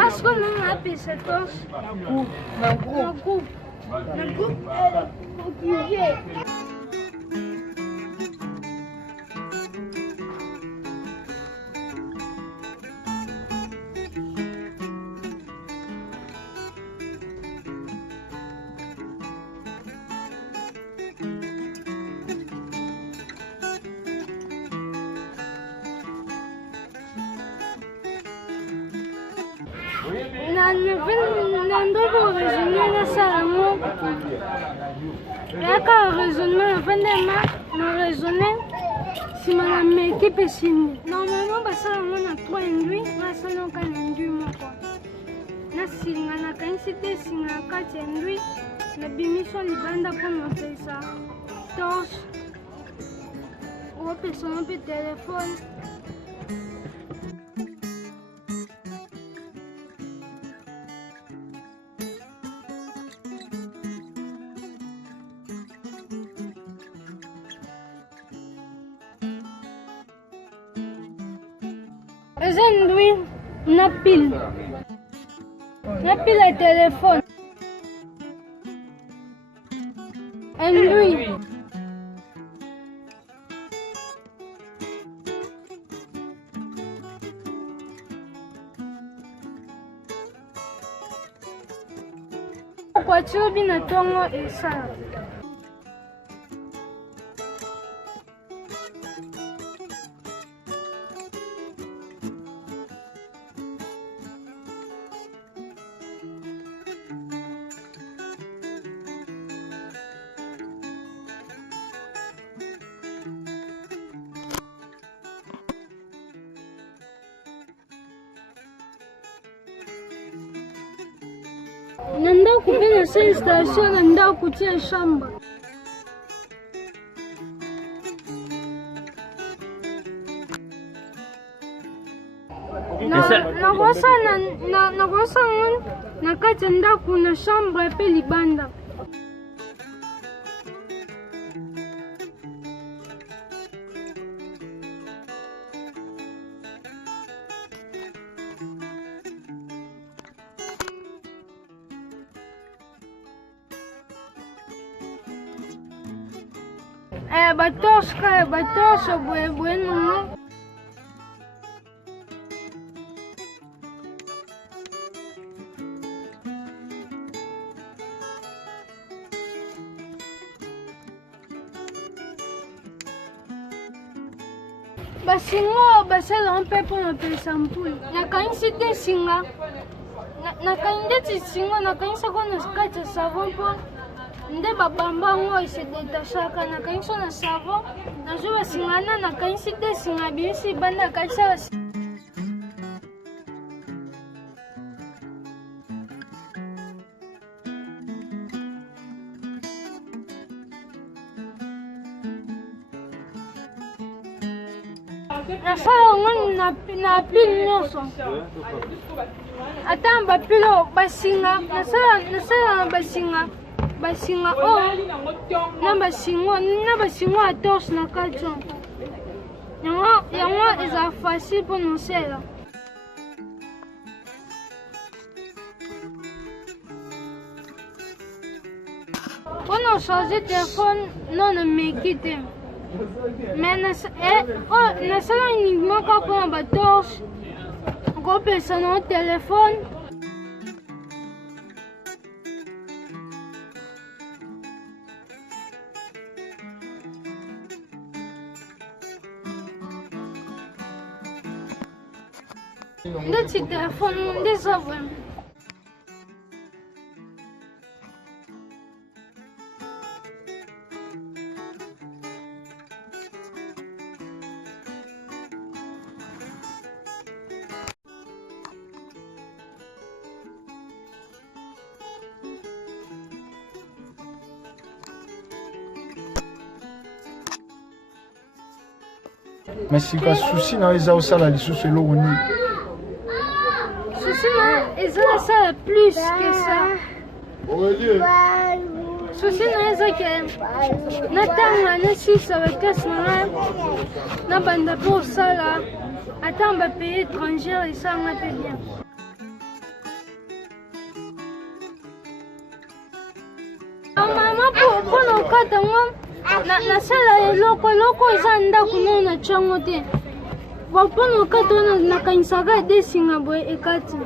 Acho que não é pizza, tos. Na groupe. O que é? Nando raisonner na salamo. Yaka raisonnement na vendema na raisonner si madame équipe sini. Normalement basalamo na 3 induit, na salon ka induit moko. Na singa na kansite singa ka induit na bimiso libanda pour mon pesa. Tos. O personne pe téléphone. Aujourd'hui, na pile à téléphone. Et lui, pourquoi tu as bien attendre et ça? Nanda kupenda sasa station nanda kutia shamba. Na kosa na kati nda kuna shamba pe libanda. Batosha bueno. Basingo basala un peu pour la pesampoule. Na kainsi te singa. Na kainde ti singa na kainsa ko na skate savon po. Nde babamba ngo se detachaka na kainso na savon. Na jo basingana na kainsi te singa bisi banda kaisa. Nasala na pile nyonso. Ata bapilo basinga nasala basinga na basinga atos na kajon. Yango eza facile pour nous sela. Pour nous changer téléphone non me quitter. Mais nasala uniquement quand on va torche, on peut sonner au téléphone. Le petit téléphone, désolé. Mais si pas souci na eza osala lisusu eloko nini? Souci na eza osala plus que ça. Souci na eza ke natanga nasisa bakasi na na banda po osala ata bapays étrangers esanga mpe bien. nakata ngo nasala eloko eza ndako nao na tiango te. Wapono okata wana nakanisaka edesinga boye ekati.